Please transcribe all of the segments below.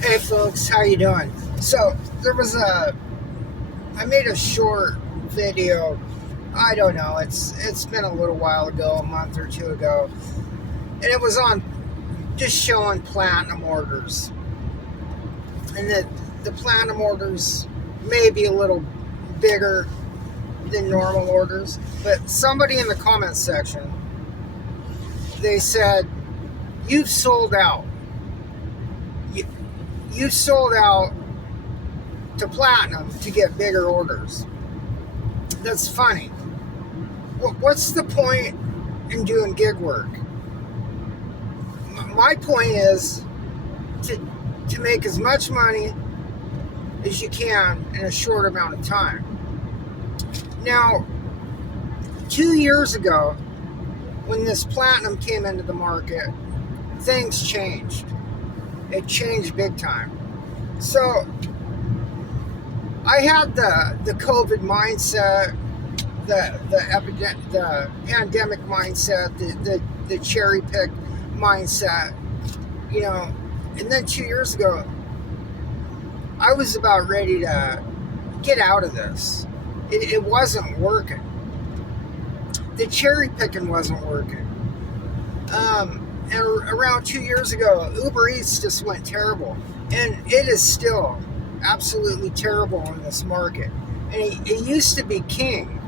Hey folks, how you doing? So I made a short video. I don't know. It's been a little while ago, a month or two ago, and it was on just showing platinum orders, and the platinum orders may be a little bigger than normal orders. But somebody in the comments section, they said, "You've sold out. You, you sold out to platinum to get bigger orders." That's funny. What's the point in doing gig work? My point is to make as much money as you can in a short amount of time. Now, 2 years ago, when this platinum came into the market, things changed. It changed big time. So I had the COVID mindset, the pandemic mindset, the cherry pick mindset, and then 2 years ago, I was about ready to get out of this. It wasn't working. The cherry picking wasn't working. And around 2 years ago, Uber Eats just went terrible, and it is still absolutely terrible in this market. And it used to be king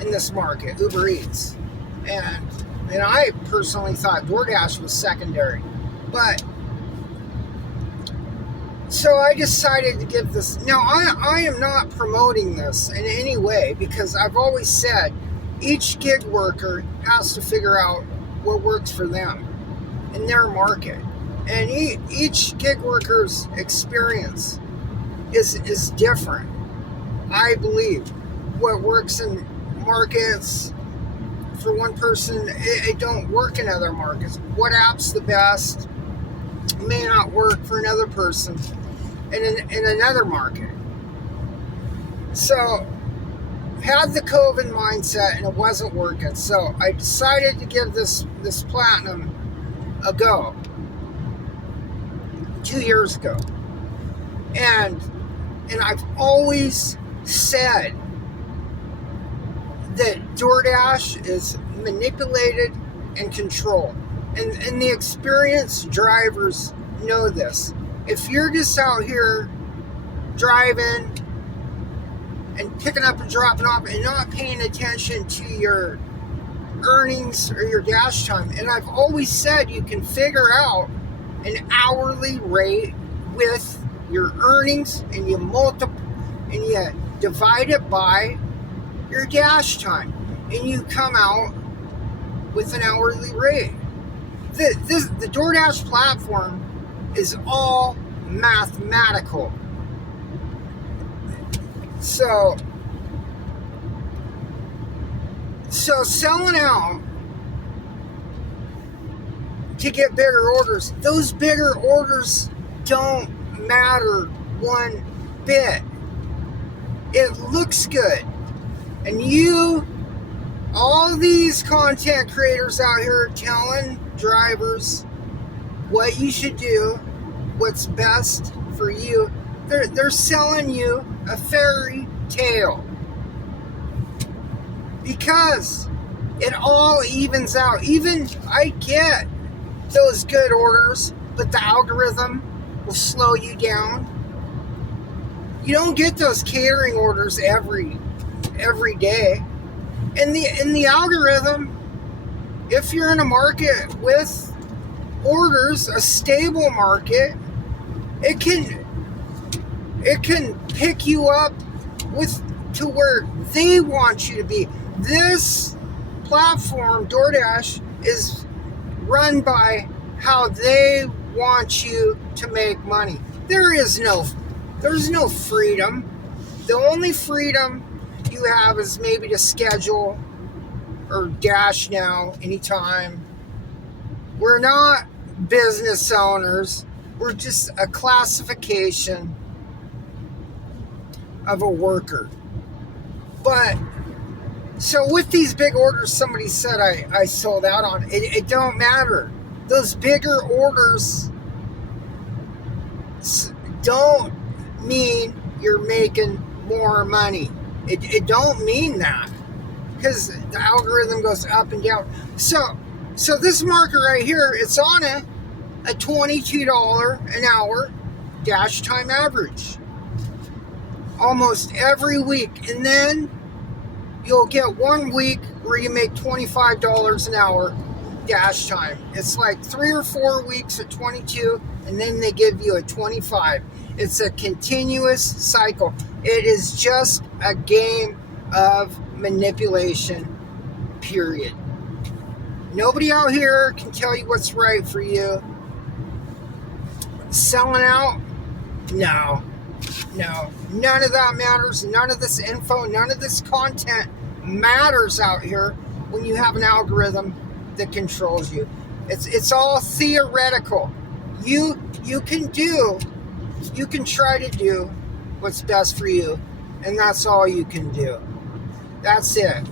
in this market, Uber Eats, and I personally thought DoorDash was secondary. But so I decided to give this. Now I am not promoting this in any way, because I've always said each gig worker has to figure out what works for them in their market, and each gig worker's experience is different. I believe what works in markets for one person, it don't work in other markets. What app's the best may not work for another person in another market. So had the COVID mindset, and it wasn't working. So I decided to give this platinum a go 2 years ago. And I've always said that DoorDash is manipulated and controlled. And the experienced drivers know this. If you're just out here driving and picking up and dropping off and not paying attention to your earnings or your dash time, and I've always said you can figure out an hourly rate with your earnings, and you divide it by your dash time, and you come out with an hourly rate. The DoorDash platform is all mathematical. So selling out to get bigger orders, those bigger orders don't matter one bit. It looks good. And all these content creators out here telling drivers what you should do, what's best for you, they're selling you a fairy tale, because it all evens out. Even I get those good orders, but the algorithm will slow you down. You don't get those catering orders every day. And the algorithm, if you're in a market with orders, a stable market, it can pick you up to where they want you to be. This platform, DoorDash, is run by how they want you to make money. There's no freedom. The only freedom you have is maybe to schedule or dash now anytime. We're not business owners. We're just a classification of a worker. But so with these big orders, somebody said I sold out on, it don't matter. Those bigger orders don't mean you're making more money. It don't mean that, because the algorithm goes up and down. So this market right here, it's on a $22 an hour dash time average almost every week. And then you'll get 1 week where you make $25 an hour dash time. It's like 3 or 4 weeks at 22, and then they give you a 25. It's a continuous cycle. It is just a game of manipulation, period. Nobody out here can tell you what's right for you. Selling out? No. None of that matters. None of this info, none of this content matters out here when you have an algorithm that controls you. It's all theoretical. You can try to do what's best for you, and that's all you can do. That's it.